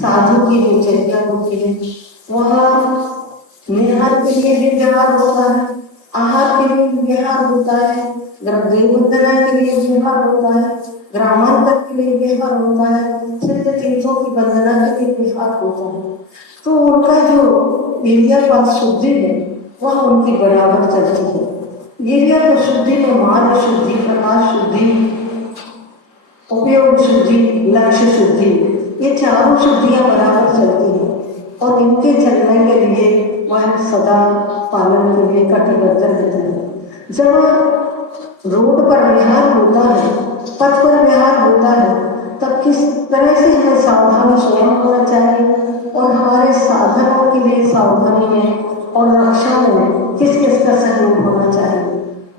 साधु की जो चर्चा होती है वहाँ निहार के लिए भी व्यवहार होता है, आहार के लिए भी व्यवहार होता है, देववंदना के लिए व्यवहार होता है, ग्रामांतर के लिए व्यवहार होता है, सिद्ध तीर्थों की वंदना के लिए व्यवहार होता है। तो उनका जो गिरिया पास शुद्धि है वह उनकी बराबर चलती है। गिरिया को शुद्धि में मार्ग शुद्धि, प्रकाश शुद्धि, उपयोग शुद्धि, लक्ष्य शुद्धि, ये चारों शुद्धियां बराबर चलती हैं और इनके चलने के लिए वह सदा पालन के लिए कटिबद्ध रहते हैं। जब रोड पर विहार होता है, पथ पर विहार होता है, तब किस तरह से हमें सावधान स्वयं होना चाहिए और हमारे साधनों के लिए सावधानी में और रक्षा में किस किस का सहयोग होना चाहिए।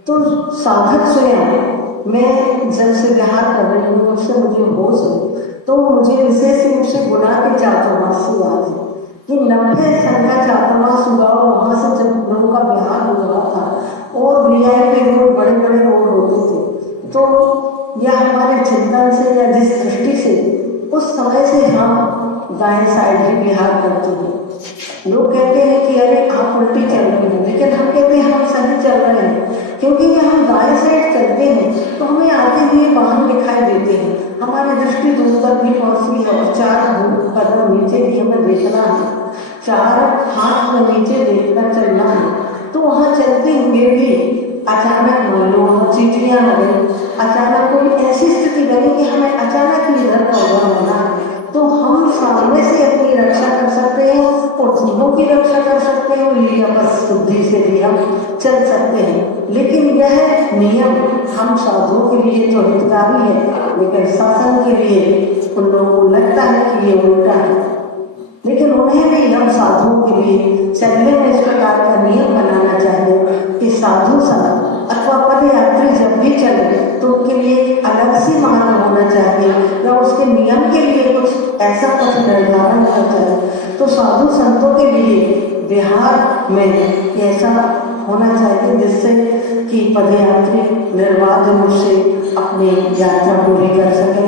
तो साधक स्वयं, मैं जब से विहार कर रही हूँ उससे मुझे होश है, तो मुझे विशेष रूप से गुना के चातुर्मास से याद है कि 90 संख्या चातुर्मास हुआ, वहाँ से जब गुरु का विहार हो रहा था और वीआईपी रोड बड़े बड़े रोड होते थे, तो यह हमारे चिंतन से या जिस दृष्टि से उस समय से हम दाएं साइड ही विहार करते हैं। लोग कहते हैं कि अरे आप उल्टी चल रहे हैं, लेकिन हम कहते हैं हम सही चल रहे हैं, क्योंकि जब हम दाएं साइड चलते हैं तो हमें आते हुए वाहन दिखाई देते हैं, हमारी दृष्टि दूर तक भी पहुंचती है और 4 कदम नीचे भी हमें देखना है, 4 हाथ में नीचे देखकर चलना है। तो वहाँ चलते हुए भी अचानक मान लो चीटियाँ हो गई, अचानक कोई ऐसी स्थिति बनी कि हमें अचानक ही इधर का उधर होना है, तो हम सामने से अपनी रक्षा कर सकते हैं और जीवों की रक्षा कर सकते हैं, लीला बस बुद्धि से भी हम चल सकते हैं। लेकिन यह नियम हम साधुओं के लिए तो हितकारी है, लेकिन शासन के लिए उन लोगों को लगता है कि ये उल्टा है, लेकिन उन्हें भी हम साधुओं के लिए चलने में इस प्रकार का नियम बनाना चाहिए कि साधु संत अथवा पदयात्री जब भी चले तो उनके लिए अलग से मार्ग होना चाहिए या उसके नियम के लिए कुछ ऐसा पथ निर्धारण होना चाहिए। तो साधु संतों के लिए बिहार में ऐसा होना चाहिए जिससे कि पदयात्री निर्बाध रूप से अपनी यात्रा पूरी कर सकें।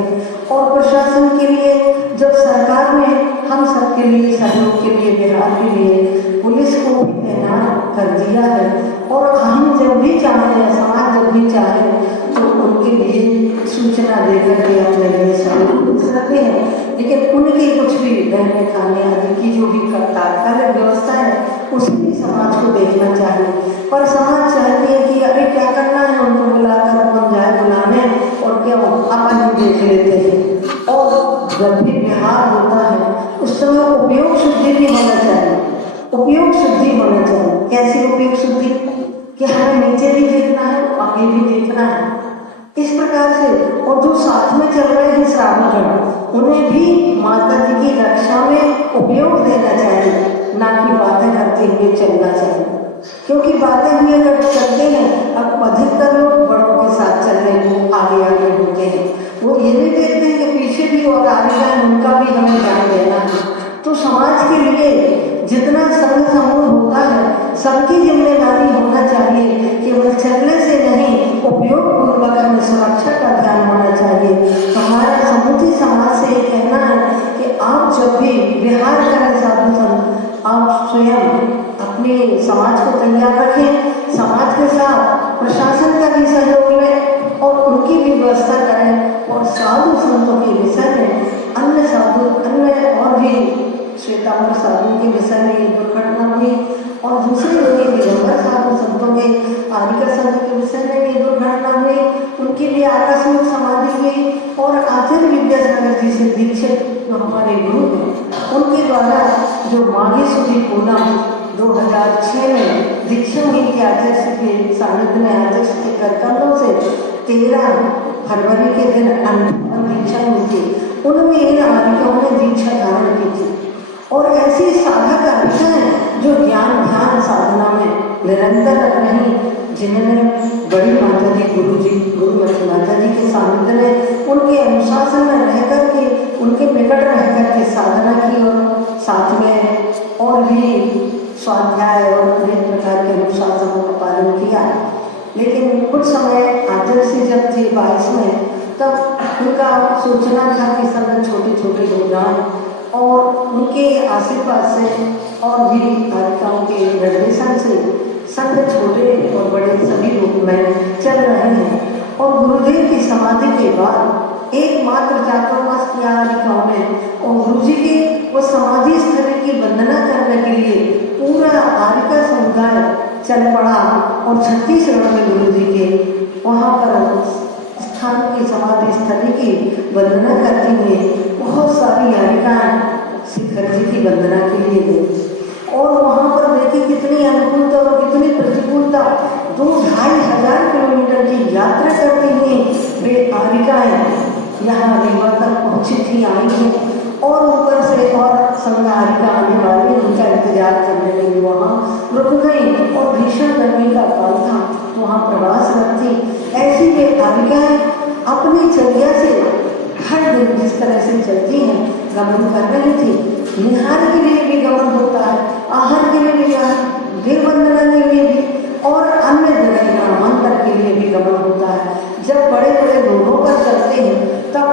और प्रशासन के लिए जब सरकार ने हम सबके लिए सहयोग के लिए बिहार के लिए पुलिस को भी तैनात कर दिया है और हम जब भी चाहें या समाज जब भी चाहे तो उनके लिए सूचना देकर के अपने लिए सहयोग रखते हैं, लेकिन उनकी कुछ भी रहने खाने आदि की जो भी तात्कालिक व्यवस्था है उसमें समाज को देखना चाहिए। पर समाज चाहती है कि अरे क्या करना है, उनको बुलाकर अपन जाए बुलाने और क्या अपन ही देख लेते हैं। और जब भी बिहार होता है उस समय उपयोग शुद्धि भी होना चाहिए, उपयोग शुद्धि होना चाहिए। कैसी उपयोग शुद्धि कि हमें नीचे भी देखना है आगे भी देखना है, इस प्रकार से। और जो साथ में चल रहे हैं श्रावण उन्हें भी माता जी की रक्षा में उपयोग देना चाहिए, ना कि बातें करते हुए चलना चाहिए, क्योंकि बातें हुए अगर चलते हैं अब अधिकतर लोग बड़ों के साथ चलने को आगे आगे होते हैं, वो ये नहीं देखते हैं कि पीछे भी और आगे जाए उनका भी हमें ध्यान देना है। तो समाज के लिए जितना संघ समूह होता है सबकी जिम्मेदारी होना चाहिए कि वह चलने से नहीं उपयोग पूर्वक हमें सुरक्षा का ध्यान होना चाहिए। हमारा समूची समाज से ये कहना है कि आप जब भी विहार करें साधु संत, आप स्वयं अपने समाज को तैयार रखें, समाज के साथ प्रशासन का भी सहयोग लें और उनकी भी व्यवस्था करें। और साधु संतों के विषय में अन्य साधु अन्य और भी श्वेतांबर साधु के विषय में ये दुर्घटना हुई और दूसरे लोग दिगंबर साधु संतों के आदिकर संघ के विषय में ये दुर्घटना हुई, उनके लिए आकस्मिक समाधि हुई। और आचार्य विद्यासागर जी से दीक्षित जो हमारे गुरु हैं उनके द्वारा जो माघी सुधी पूनम 2006 में दीक्षा हुई थी आचार्य के सानिध्य में, आचार्य के करकमलों से 13 फरवरी के दिन अंतिम दीक्षा हुई थी, उनमें इन आदिकों ने दीक्षा धारण की थी। और ऐसी साधक आदिका हैं जो ज्ञान ध्यान साधना में निरंतर रही, जिन्होंने बड़ी माता जी गुरुमती माता जी के सानिध्य में उनके अनुशासन में रह कर के उनके निकट रह कर के साधना की और साथ में और भी स्वाध्याय और अनेक प्रकार के अनुशासनों का पालन किया। लेकिन कुछ समय आचार्य से जब थे 22 में, तब उनका सोचना था कि सब छोटे छोटे हो जाए और उनके आशीर्वाद से और भी बालिकाओं के निर्देशन से सब छोटे और बड़े सभी रूप में चल रहे हैं। और गुरुदेव की समाधि के बाद एकमात्र चातुर्मास किया बालिकाओं ने और गुरु जी के वो समाधि स्थल की वंदना करने के लिए पूरा बालिका समुदाय चल पड़ा और छत्तीसगढ़ में गुरु जी के वहाँ पर स्थान की समाधि स्थल की वंदना करते हुए बहुत सारी बालिकाएं शिखर जी की वंदना के लिए गई। और वहाँ पर देखिए कितनी अनुकूलता और कितनी प्रतिकूलता, 2-2.5 किलोमीटर की यात्रा करते हुए वे बालिकाएं यहाँ रीवा तक पहुँची थी, आई थी। और ऊपर से और संघारिका आने वाली उनका इंतजार करने लगी, वहाँ रुक गई। और भीषण गर्मी का काल था, वहाँ प्रवासरत थी। ऐसी वे बालिकाएं अपनी चर्या से हर दिन जिस तरह से चलती हैं गमन कर रही थी। निहार के लिए भी गमन होता है, आहार के लिए भी, देव वंदना के लिए भी, और अन्य जगह ग्रामांतर के लिए भी गमन होता है। जब बड़े बड़े रोडों पर चलते हैं तब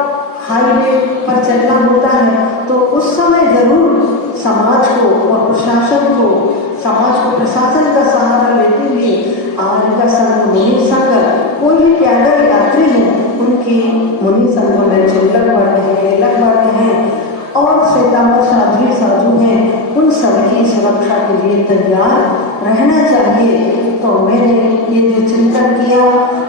हाईवे पर चलना होता है, तो उस समय जरूर समाज को और प्रशासन को, समाज को प्रशासन का सहारा लेते हुए का संघ, मुनि संघ, कोई भी पैदल यात्री है उनकी मुनि संघों में चुल्लक वर्ग है, लग वर्ग है और श्वेतांबर साधु साधु हैं, उन सबकी सुरक्षा के लिए तैयार रहना चाहिए। तो मैंने ये जो चिंतन किया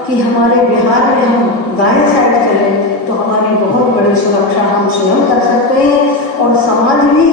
कि हमारे बिहार में हम दाएं साइड चलें तो हमारी बहुत बड़ी सुरक्षा हम स्वयं कर सकते हैं, और समाज भी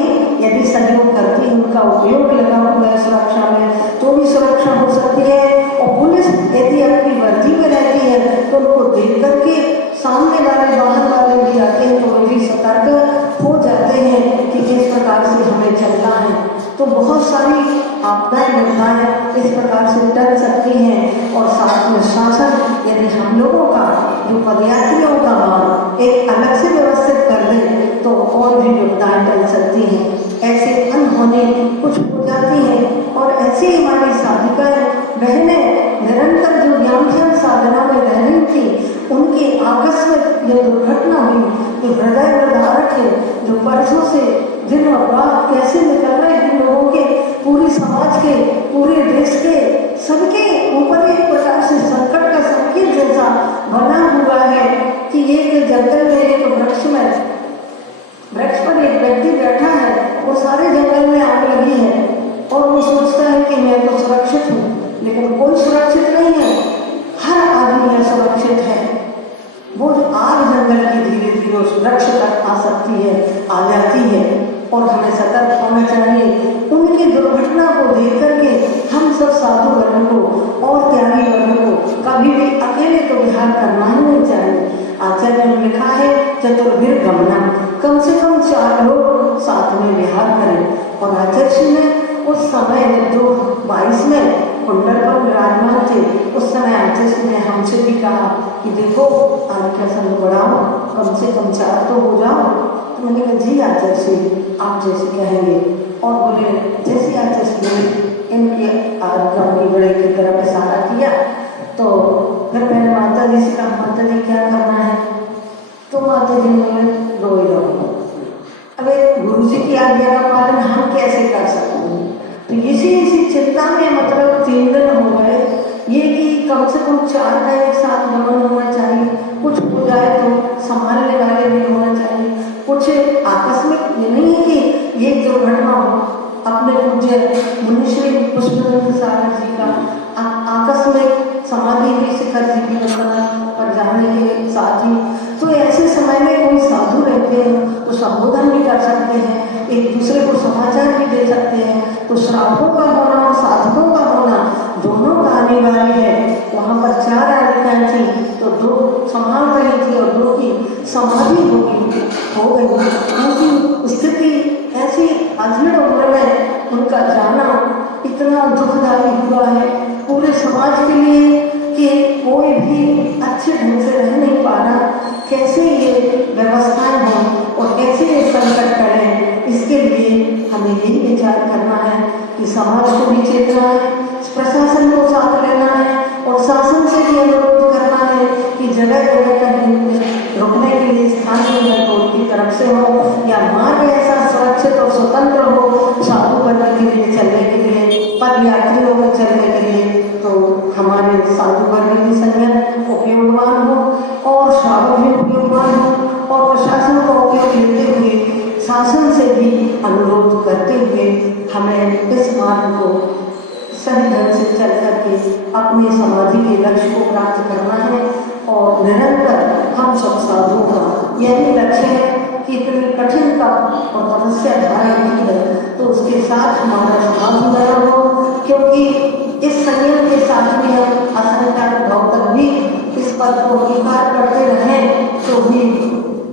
यदि सहयोग करती है, उनका उपयोग लगा हुआ है सुरक्षा में, तो भी सुरक्षा हो सकती है। और पुलिस यदि अपनी वर्दी में रहती है तो उनको देख करके सामने वाले वाहन वाले भी आते हैं तो वो भी सतर्क हो जाते हैं कि किस प्रकार से हमें चलना है। तो बहुत सारी आपदाएं घटनाएं इस प्रकार से टल सकती हैं। और साथ में शासन यदि हम लोगों का जो पदयात्रियों का मार्ग एक अलग से व्यवस्थित कर दें तो और भी विपदाएं टल सकती हैं। ऐसे अनहोनी कुछ हो जाती हैं। और ऐसे ही हमारी साधिकाएं बहनें निरंतर जो ज्ञान साधना में रह रही थी, उनकी आकस्मिक जो दुर्घटना हुई, जो हृदय विदारक है, जो परसों से दिन और रात कैसे निकल रहे हैं लोगों के, पूरी समाज के, पूरे देश के, सबके ऊपर एक प्रकार से संकट का संकेत जैसा बना हुआ है कि एक जंगल में, एक वृक्ष पर एक व्यक्ति बैठा है, वो सारे जंगल में आग लगी है और वो सोचता है कि मैं तो सुरक्षित हूँ, लेकिन कोई सुरक्षित नहीं है, हर आदमी असुरक्षित है। वो जो आग जंगल की धीरे धीरे उस वृक्ष तक आ सकती है, आ जाती है, और हमें सतर्क होना चाहिए। उनकी दुर्घटना को देख करके हम सब साधु वर्ग को और त्यागी वर्ग को कभी भी अकेले तो विहार करना ही नहीं चाहिए। आचार्य ने लिखा है चतुर्भिर गमना, कम से कम 4 लोग साथ में विहार करें। और आचार्य ने उस समय 2022 में कुंडल पर विराजमान थे, उस समय आचार्य ने हमसे भी कहा कि देखो आज का संग बढ़ाओ, कम से कम 4 तो हो जाओ। तो मैंने कहा जी आचार्य आप जैसे कहेंगे। और बोले जैसे आचार्य ने इनके आज्ञा बड़े की तरफ इशारा किया तो फिर मैंने माता जी से कहा माता जी क्या करना है, तो माता जी ने रोई रहो। अबे गुरु जी की आज्ञा का पालन हम कैसे कर सकते हैं। तो इसी चिंता में मतलब 3 दिन हो गए ये कि कम से कम 4 का एक साथ गमन होना चाहिए, कुछ हो जाए तो संभालने वाले भी होना चाहिए। कुछ आकस्मिक नहीं है कि ये दुर्घटना हो। अपने पूज्य मुनिश्री पुष्पेंद्र सागर जी का आकस्मिक समाधि भी शिखर जी की वंदना पर जाने के साथ ही, तो ऐसे समय में कोई साधु रहते हैं तो संबोधन भी कर सकते हैं, एक दूसरे को समाचार भी दे सकते हैं। तो श्रावकों का होना और साधकों का होना दोनों का अनिवार्य है। वहाँ पर 4 आलिकाएं थी तो 2 संभाल रही थी और 2 की समाधि हो गई। उनकी स्थिति ऐसी अधीर उम्र में उनका जाना इतना दुखदायी हुआ है पूरे समाज के लिए कि कोई भी अच्छे ढंग से रह नहीं पा रहा। कैसे ये व्यवस्थाएं हों और कैसे ये संकट करें, इसके लिए हमें यही विचार करना है कि समाज को भी चेतना है, प्रशासन को साथ लेना है और शासन से भी अनुरोध करना है कि जगह जगह का रुकने के लिए स्थानीय की तरफ से हो या मार्ग ऐसा सुरक्षित और स्वतंत्र शासन से भी अनुरोध करते हुए हमें इस मार्ग को सही ढंग से चल करके अपने समाधि के लक्ष्य को प्राप्त करना है। और निरंतर हम सब साधुओं का यही लक्ष्य है कि इतनी कठिन का और तपस्या धारण की है तो उसके साथ हमारा समाज सुधर हो, क्योंकि इस संयम के साथ भी हम असंख्य भाव तक भी इस पद को अंगीकार करते रहें तो भी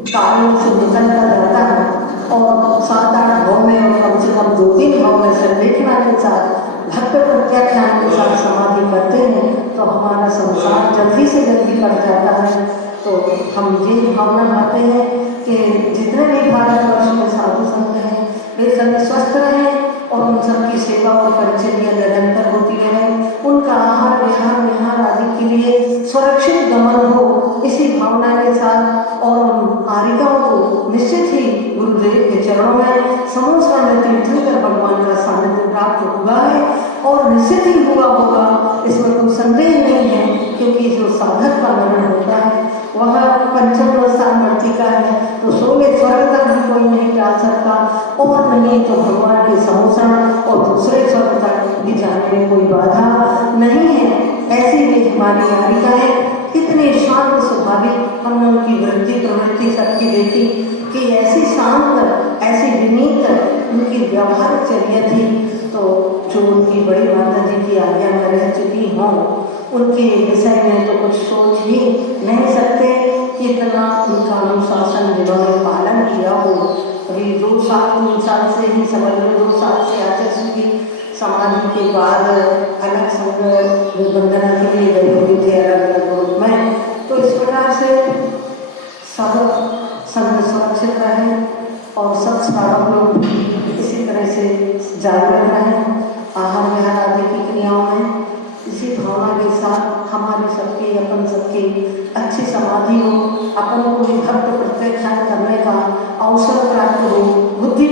कार्यों से निकलता जाता है। और 7-8 भाव में और कम से कम 2-3 भाव में संलेखना के साथ भक्त प्रत्याख्यान के साथ समाधि करते हैं तो हमारा संसार जल्दी से जल्दी कट जाता है। तो हम ये भावना भाते हैं कि जितने भी भारतवर्ष में साधु संत हैं वे सभी स्वस्थ रहें और उन सबकी सेवा और परिचर्या निरंतर होती रहे, उनका आहार विहार निहार आदि के लिए सुरक्षित गमन हो, इसी भावना के साथ। और उन आरिकाओं को निश्चित ही गुरुदेव के चरणों में समूह में तीर्थंकर भगवान का सानिध्य प्राप्त हुआ है और निश्चित ही हुआ होगा, इसमें कोई संदेह नहीं है, क्योंकि जो साधक का मरण होता है वह पंचम सामर्थ्य का है तो 16 स्वर्ग तक भी कोई नहीं डाल सकता और नहीं तो भगवान के समोसन और दूसरे स्वर्ग तक भी जाने में कोई बाधा नहीं है। ऐसी भी हमारी आरिकाएं इतने शांत स्वभाविक, हमने उनकी वृत्ति प्रवृत्ति सबकी देखी कि ऐसी शांत ऐसी विनीत उनकी व्यवहारिक चर्या थी। तो जो उनकी बड़ी माता जी की आज्ञा में रह चुकी हों उनके विषय में तो कुछ सोच ही नहीं सकते कि इतना उनका अनुशासन जिन्होंने पालन किया हो। अभी 2 साल 3 साल से ही समझ लो 2 साल से आचार्य की समाधि के बाद अलग संग वंदना के लिए गए हुए थे अलग अलग ग्रुप में। तो इस प्रकार से सब संग सुरक्षित रहे और सब साधक लोग इसी तरह से जागरूक रहें आहार विहार आदि की क्रियाओं में। इसी भावना के साथ हमारे सबके अपन सबके अच्छी समाधि हो, अपन को भी भक्त प्रत्याख्यान करने का अवसर प्राप्त हो, बुद्धि